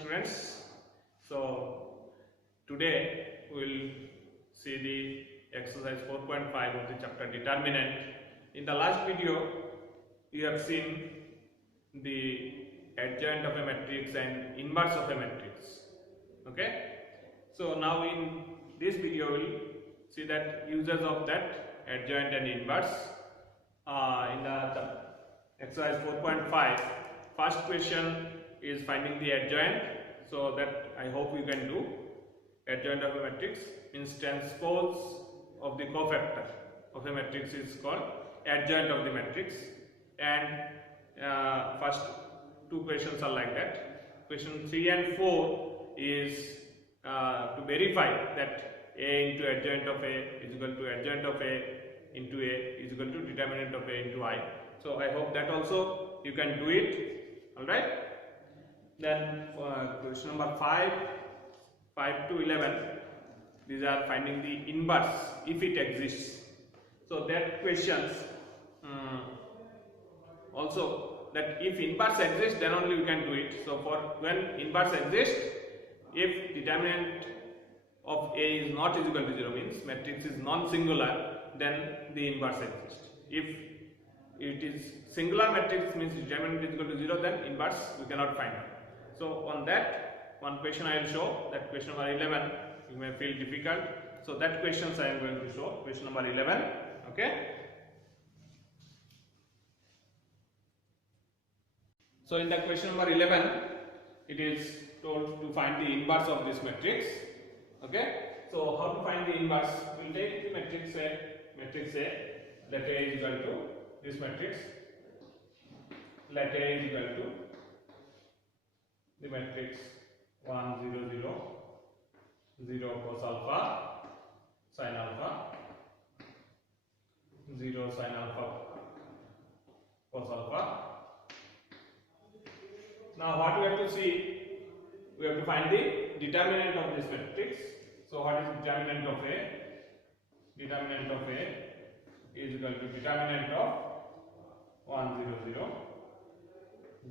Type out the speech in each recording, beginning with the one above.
students. So today we will see the exercise 4.5 of the chapter Determinant. In the last video you have seen the adjoint of a matrix and inverse of a matrix. Okay, so now in this video we will see that uses of that adjoint and inverse. In the exercise 4.5, first question is finding the adjoint, so that I hope you can do. Adjoint of a matrix means transpose of the cofactor of a matrix is called adjoint of the matrix, and first two questions are like that. Question 3 and 4 is to verify that A into adjoint of A is equal to adjoint of A into A is equal to determinant of A into I. So I hope that also you can do it. Alright. Then question number 5 to 11, these are finding the inverse if it exists. So that questions also that if inverse exists, then only you can do it. So for when inverse exists, if determinant of A is not is equal to 0, means matrix is non-singular, then the inverse exists. If it is singular matrix, means determinant is equal to 0, then inverse we cannot find out. So on that one question I will show, that question number 11 you may feel difficult, so that questions I am going to show, question number 11. Okay, so in the question number 11 it is told to find the inverse of this matrix. Okay, so how to find the inverse? We will take the matrix A, let A is equal to this matrix, let A is equal to the matrix 1 0 0 0 cos alpha sin alpha 0 sin alpha cos alpha. Now what we have to see, we have to find the determinant of this matrix. So what is determinant of A? Determinant of A is equal to determinant of 1 0 0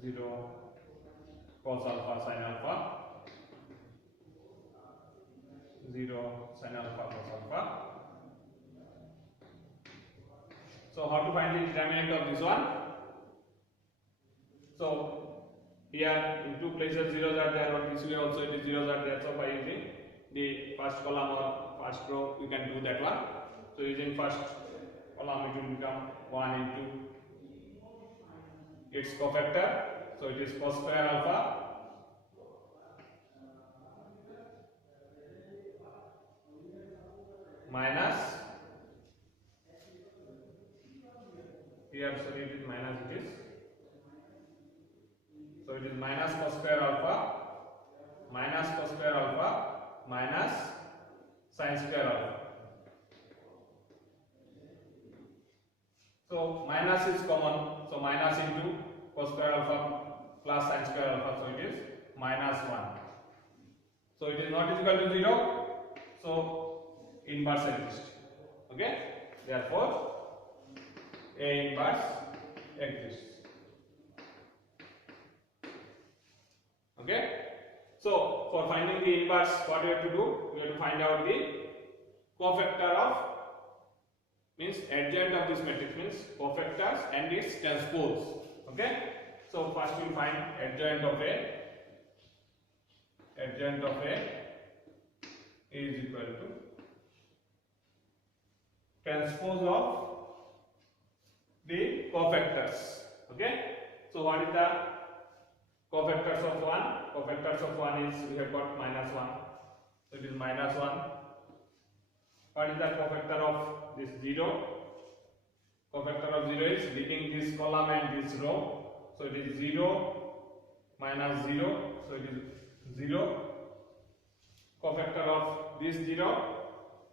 0 cos alpha sin alpha 0 sin alpha cos alpha. So how to find the determinant of this one? So here in two places zeros are there, or this way also it is zeros are there. So by using the first column or first row we can do that one. So using first column it will become 1 into its cofactor, so it is cos square alpha minus, here sorry it is minus, it is, so it is minus cos square alpha minus cos square alpha minus sin square alpha. So minus is common, so minus into cos square alpha plus sin square alpha, so it is minus 1. So it is not equal to 0, so inverse exists. Okay, therefore A inverse exists. Okay, so for finding the inverse, what we have to do? We have to find out the cofactor of, means adjoint of this matrix, means cofactors and its transpose. Okay, so first we will find adjoint of A. Adjoint of A is equal to transpose of the cofactors. Okay, so what is the cofactors of 1? Cofactors of 1 is, we have got minus 1, so it is minus 1. What is the cofactor of this 0? Cofactor of 0 is leaving this column and this row, so it is 0 minus 0, so it is 0. Cofactor of this 0,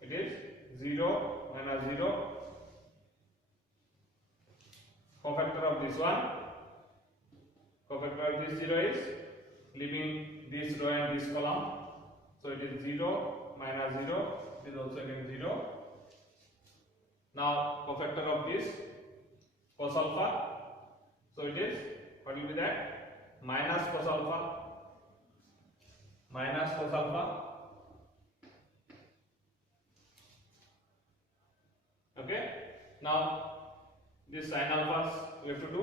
it is 0 minus 0. Cofactor of this one, cofactor of this 0 is leaving this row and this column, so it is 0 minus 0, it is also again 0. Now cofactor of this cos alpha, so it is, what will be that? Minus cos alpha cos alpha. Okay, now this sin alphas we have to do.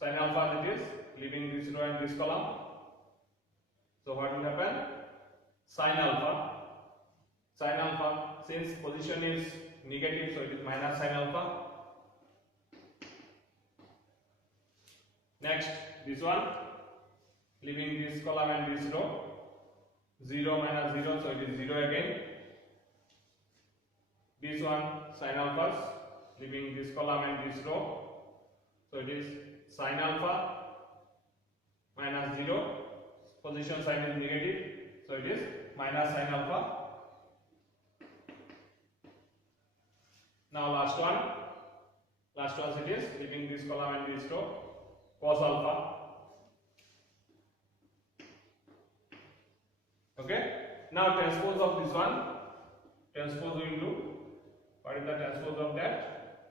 Sin alpha, that is leaving this row and this column. So what will happen? Sin alpha, since position is negative, so it is minus sin alpha. Next, this one, leaving this column and this row, 0 minus 0, so it is 0 again. This one, sin alphas, leaving this column and this row, so it is sin alpha minus 0, position sign is negative, so it is minus sin alpha. Now last one it is leaving this column and this row, cos alpha. Okay, now transpose of this one, transpose we will do. What is the transpose of that?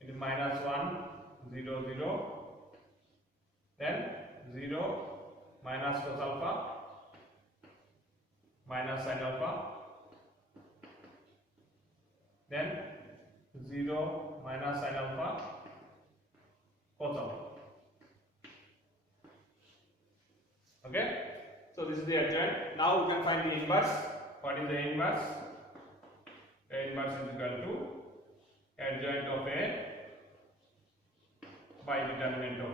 It is minus 1, 0, 0, then 0 minus cos alpha minus sin alpha, then 0 minus sin alpha cos alpha. Okay, so this is the adjoint. Now we can find the inverse. What is the inverse? The inverse is equal to adjoint of A by determinant of A.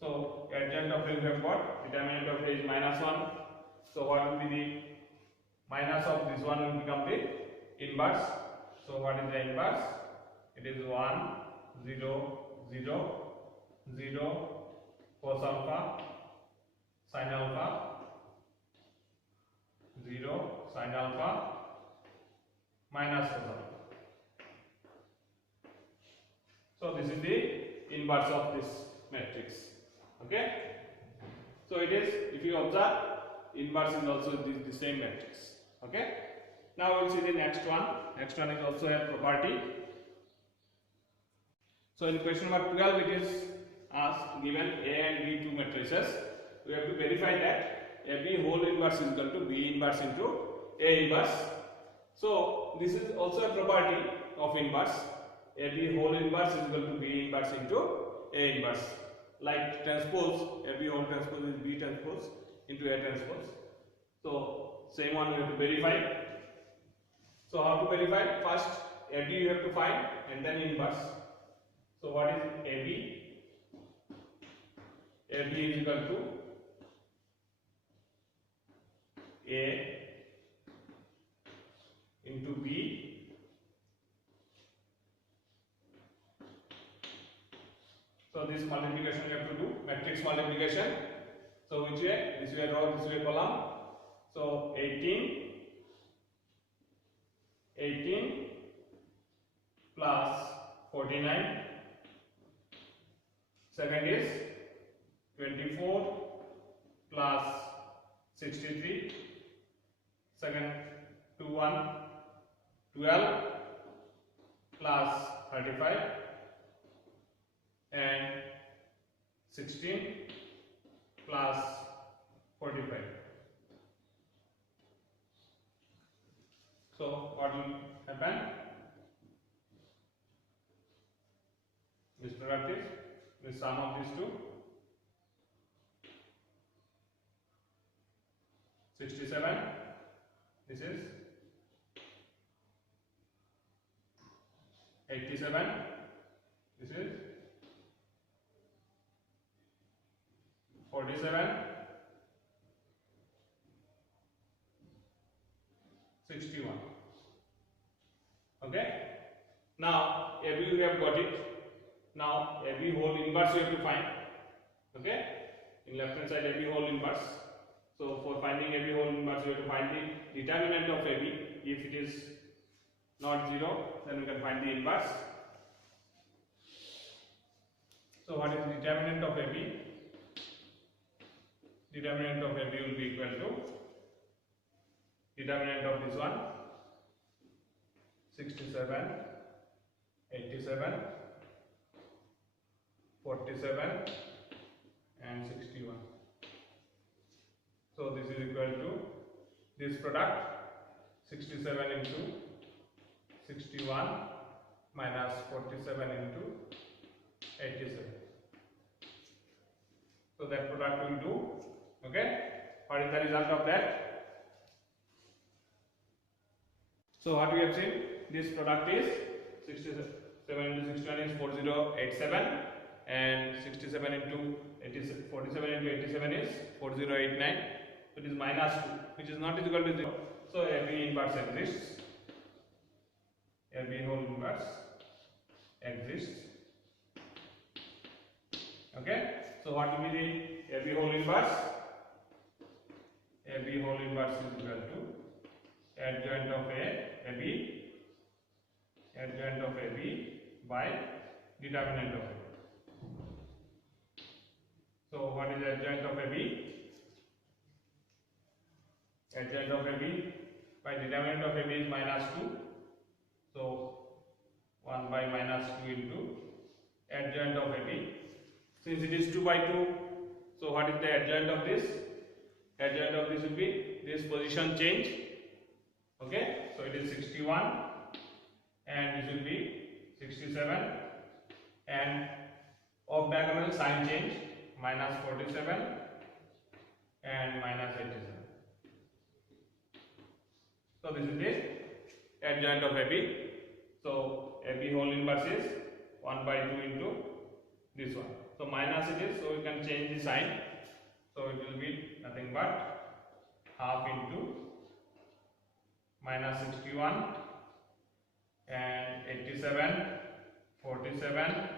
So adjoint of A we have got, determinant of A is minus 1. So what will be the minus of this one will become the inverse. So what is the inverse? It is 1, 0, 0, 0, cos alpha, sin alpha, 0, sin alpha, minus cos alpha. So this is the inverse of this matrix. Okay, so it is, if you observe, inverse is also the same matrix. Okay, now we will see the next one. Next one is also a property. So in question number 12 it is asked, given A and B two matrices, we have to verify that AB whole inverse is equal to B inverse into A inverse. So this is also a property of inverse. AB whole inverse is equal to B inverse into A inverse. Like transpose, AB whole transpose is B transpose into A transpose. So same one we have to verify. So how to verify? First AB you have to find and then inverse. So what is AB? AB is equal to A into B so this multiplication you have to do, matrix multiplication. So which way? This way row, this way column. So 18 plus 49, second is 24 plus 63, second 12 plus 35 and 16 plus 45. So what will happen? This product is the sum of these two, 67, this is 87, this is 47, 61. Okay, now AB we have got it. Now AB whole inverse you have to find. Okay, in left hand side AB whole inverse. So for finding AB whole inverse, you have to find the determinant of AB. If it is not 0, then we can find the inverse. So what is the determinant of AB? Determinant of AB will be equal to determinant of this one, 67, 87, 47 and 61. this product 67 into 61 minus 47 into 87. So that product will do. Okay. What is the result of that? So what we have seen, this product is 67 into 61 is 4087 and 67 into 47 into 87 is 4089. So it is minus 2, which is not equal to 0. So AB inverse exists. AB whole inverse exists. Okay. So what will be the AB whole inverse? AB whole inverse is equal to adjoint of AB by determinant of AB. So what is the adjoint of AB? Adjoint of AB by determinant of AB is minus 2. So 1 by minus 2 into adjoint of AB. Since it is 2 by 2, so what is the adjoint of this? Adjoint of this will be this position change. Okay, so it is 61 and this will be 67 and of diagonal sign change minus 47 and minus 87. So this is the adjoint of AB. So AB whole inverse is 1 by 2 into this one. So minus it is, so we can change the sign. So it will be nothing but half into minus 61 and 87, 47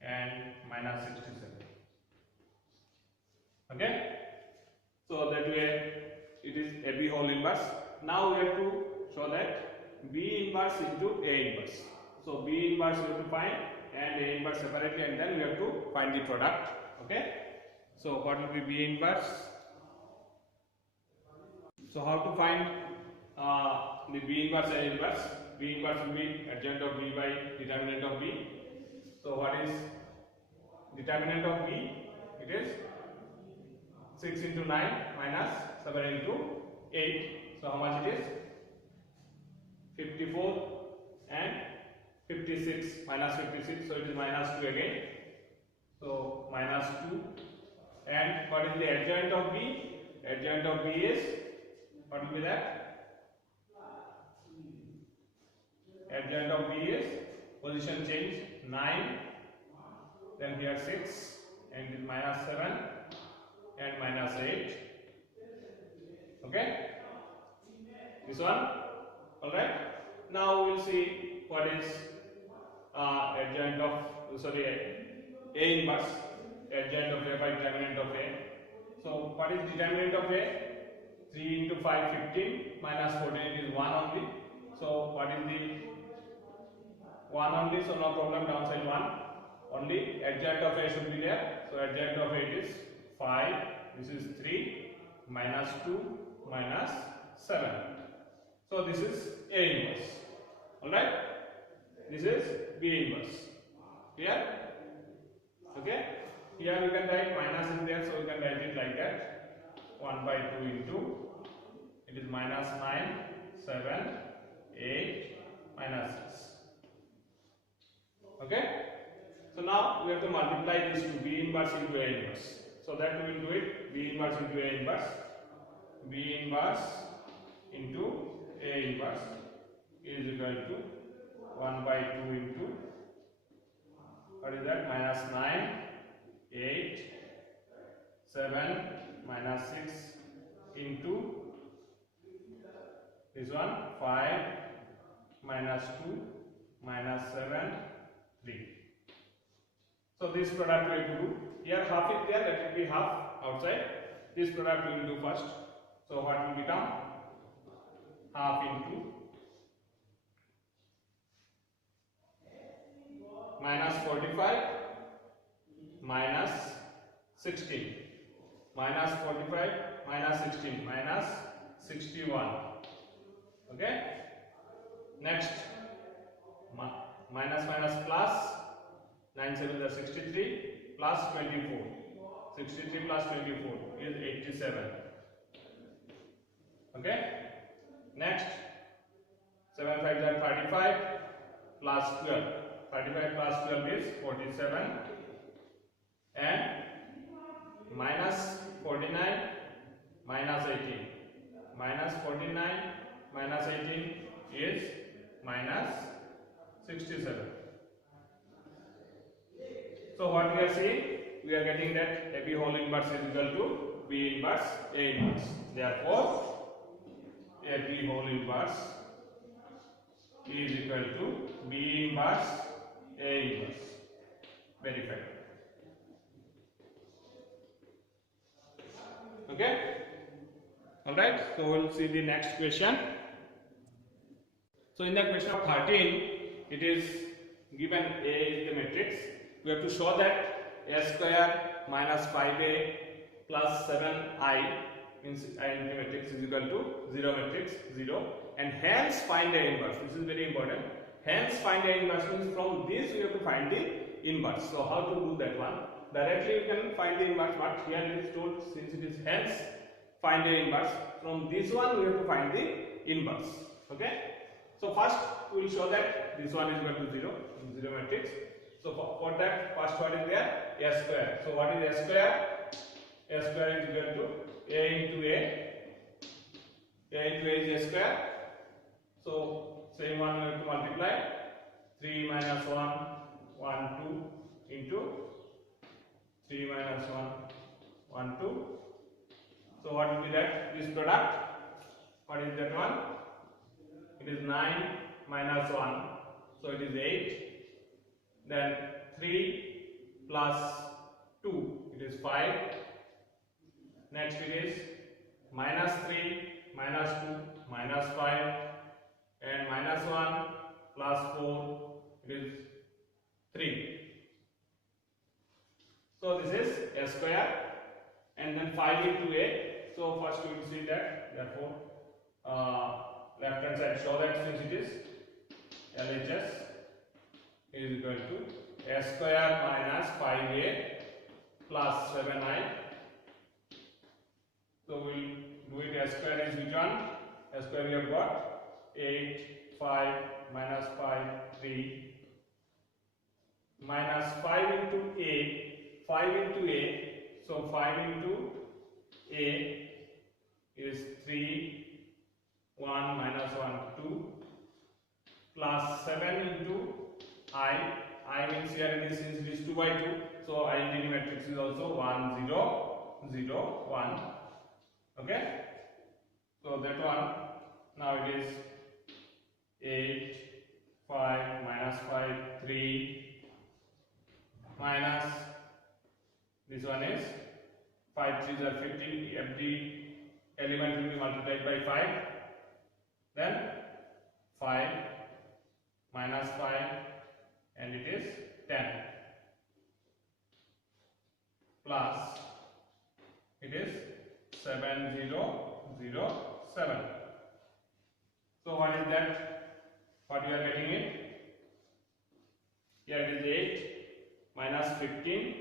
and minus 67. Okay. So that way it is AB whole inverse. Now we have to show that B inverse into A inverse. So B inverse we have to find and A inverse separately, and then we have to find the product. Okay. So what will be B inverse? So how to find the B inverse and A inverse? B inverse will be adjoint of B by determinant of B. So what is determinant of B? It is 6 into 9 minus 7 into 8. So how much it is? 54 and 56 minus 56. So it is minus 2 again. So minus 2. And what is the adjoint of B? Adjoint of B is, what will be that? Adjoint of B is position change 9, then here 6, and this minus 7 and minus 8. Okay, this one. All right. Now we will see what is adjoint of A inverse. Adjoint of A by determinant of A. So what is determinant of A? 3 into 5, 15 minus 14, it is 1 only. So what is the 1 only? So no problem, downside 1 only. Adjoint of A should be there. So adjoint of A is 5. This is 3 minus 2 minus 7. So this is A inverse. Alright. This is B inverse. Clear? Okay. Here we can write minus is there, so we can write it like that. 1 by 2 into, it is minus 9, 7, 8, minus 6. Okay. So now we have to multiply this to B inverse into A inverse. So that we will do it. B inverse into A inverse. B inverse into A inverse is equal to 1 by 2 into, what is that? Minus 9, 8, 7, minus 6 into this one 5, minus 2, minus 7, 3. So this product we will do. Here half is there, that will be half outside. This product we will do first. So what will become? Half into minus 45 minus 16. Minus 45 minus 16 minus 61. Okay. Next, minus minus plus 9 7 is 63 plus 24. 63 plus 24 is 87. Okay. Next, 7 5 are 35 plus 12. 35 plus 12 is 47, and minus 49 minus 18. Minus 49 minus 18 is minus 67. So what we are seeing? We are getting that AB whole inverse is equal to B inverse A inverse. Therefore, AB whole inverse is equal to B inverse A inverse. Verified. Okay. Alright. So we'll see the next question. So in the question of 13, it is given A is the matrix. We have to show that A square minus 5A plus 7I means I in the matrix is equal to 0 matrix 0, and hence find the inverse. This is very important. Hence find the inverse means from this we have to find the inverse. So how to do that one? Directly you can find the inverse, but here it is told since it is hence find the inverse. From this one we have to find the inverse. Okay. So first we will show that this one is equal to 0, 0 matrix. So for that, first what is there? A square. So what is A square? A square is equal to A into A. A into A is A square. So same one we have to multiply. 3 minus 1, 1, 2 into 3 minus 1, 1, 2. So what will be that? This product. What is that one? It is 9 minus 1. So it is 8. Then 3 plus 2, it is 5. Next it is minus 3 minus 2 minus 5, and minus 1 plus 4, it is 3. So this is A square, and then 5 into A. So first we will see that, therefore left hand side show that since it is LHS is equal to A square minus 5A plus 7I. So we will do it. A square is which one? A square we have got 8, 5 minus 5, 3 minus 5 into A, 5 into A. So 5 into A is 3, 1 minus 1, 2 plus 7 into I means here it is since it is 2 by 2, so identity matrix is also 1 0 0 1. Okay, so that one now it is 8 5 minus 5 3 minus this one is 5 3s are 15. Every element will be multiplied by 5. Then 5 minus 5, and it is 10 plus it is 7007. So what is that? What you are getting it? Here it is 8 minus 15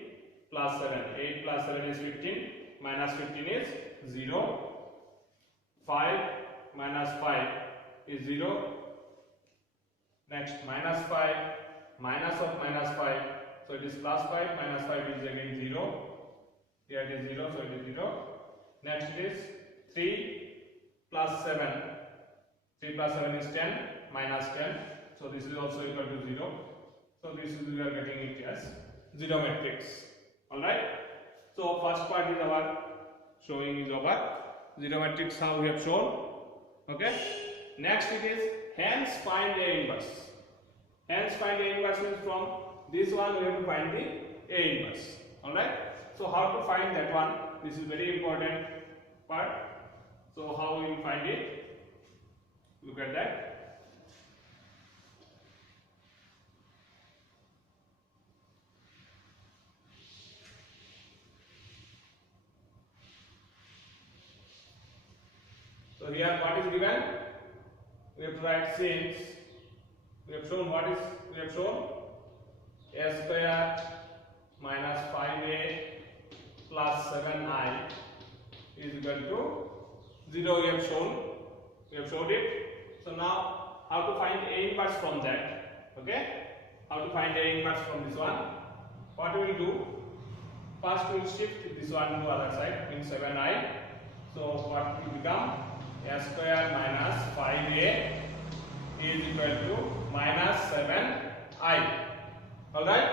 plus 7. 8 plus 7 is 15, minus 15 is 0. 5 minus 5 is 0. Next minus 5, minus of minus 5, so it is plus 5, minus 5 is again 0. Here it is 0, so it is 0. Next it is 3 plus 7. 3 plus 7 is 10, minus 10. So this is also equal to 0. So this is we are getting it as 0 matrix. Alright. So first part is our showing is our 0 matrix how we have shown. Okay. Next it is hence find A inverse. Hence find A inverse means from this one we have to find the A inverse. Alright. So how to find that one? This is very important part. So how we will find it? Look at that. So here what is given? We have to write since we have shown what is we have shown A square minus 5A plus 7I is equal to 0 we have shown. We have showed it. So now how to find A inverse from that? Okay? How to find A inverse from this one? What we will do? First we will shift this one to other side, means 7i. So what will become? A square minus 5a is equal to minus 7i. Alright?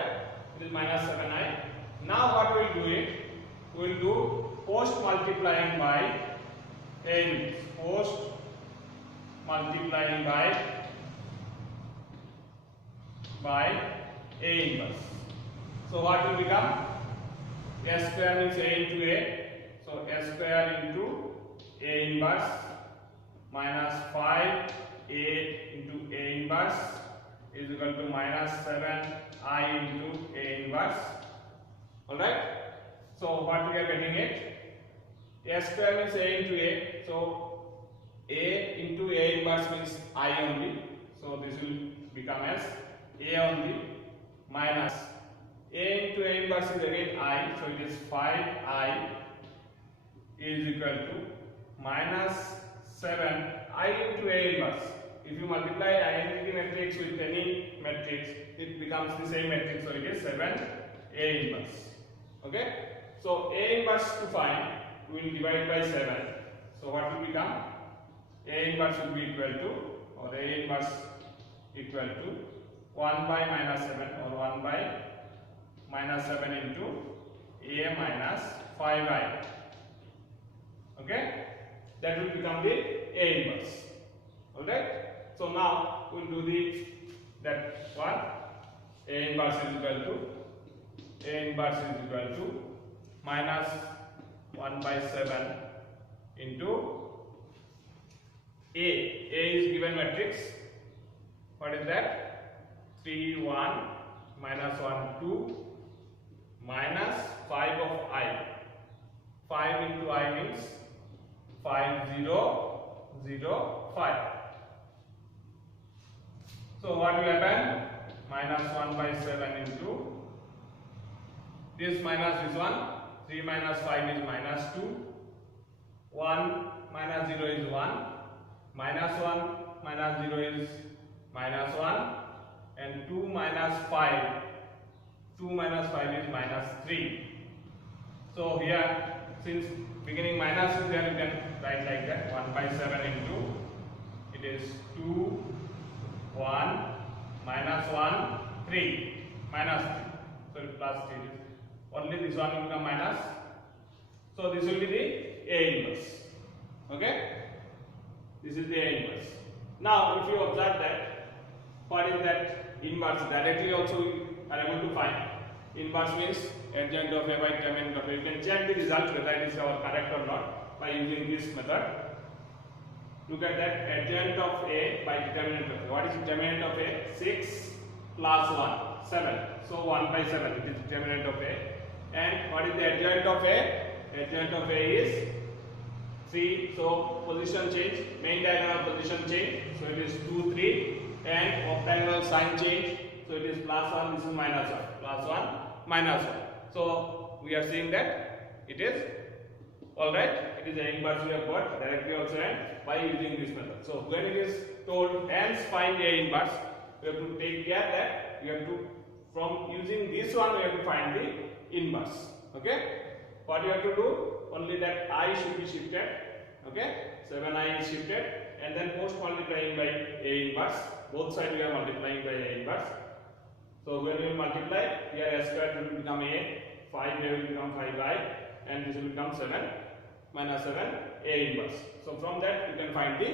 It is minus 7i. Now what we will do it? We will do post multiplying by a, post multiplying by a inverse. So what will become? A square means a into a. So a square into a inverse minus 5a into a inverse is equal to minus 7i into a inverse. Alright? So what we are getting it? A square means a into a. So a into a inverse means I only. So this will become as a only minus a into a inverse is again I. So it is 5i is equal to minus 7i into a inverse. If you multiply identity matrix with any matrix, it becomes the same matrix. So it is 7a inverse. Okay? So a inverse to find, we will divide by 7. So what will become? A inverse will be equal to, or A inverse equal to 1 by minus 7, or 1 by minus 7 into A minus 5i. Okay? That will become the A inverse. Alright? So now we will do that one. A inverse is equal to minus 1 by 7 into A. A is given matrix. What is that? 3, 1, minus 1, 2, minus 5 of I. 5 into I means 5, 0, 0, 5. So what will happen? Minus 1 by 7 into this minus this one. 3 minus 5 is minus 2. 1 minus 0 is 1. Minus 1 minus 0 is minus 1. And 2 minus 5. 2 minus 5 is minus 3. So here, since beginning minus is there, you can write like that. 1 by 7 into, it is 2, 1, minus 1, 3, minus 3. So plus 3 is only this one will become minus. So this will be the A inverse. Okay? This is the A inverse. Now if you observe that, what is that inverse? Directly also you are able to find. Inverse means adjoint of A by determinant of A. You can check the result whether it is correct or not by using this method. Look at that, adjoint of A by determinant of A. What is determinant of A? 6 plus 1, 7. So 1 by 7, it is determinant of A. And what is the adjoint of A? Adjoint of A is 3. So position change, main diagonal position change. So it is 2, 3. And octagonal sign change. So it is plus 1, this is minus 1. Plus 1, minus 1. So we are seeing that it is alright. It is the inverse we have got directly also and by using this method. So when it is told hence find A inverse, we have to take care that we have to, from using this one, we have to find the inverse. Okay? What you have to do? Only that I should be shifted. Okay? 7i is shifted and then post multiplying by A inverse. Both sides we are multiplying by A inverse. So when we multiply, here S square will become A, 5A will become 5i, and this will become 7 minus 7 A inverse. So from that you can find the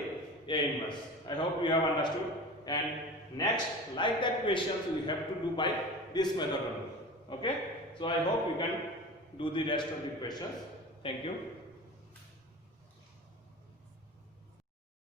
A inverse. I hope you have understood. And next, like that questions we have to do by this method only. Okay? So I hope you can do the rest of the questions. Thank you.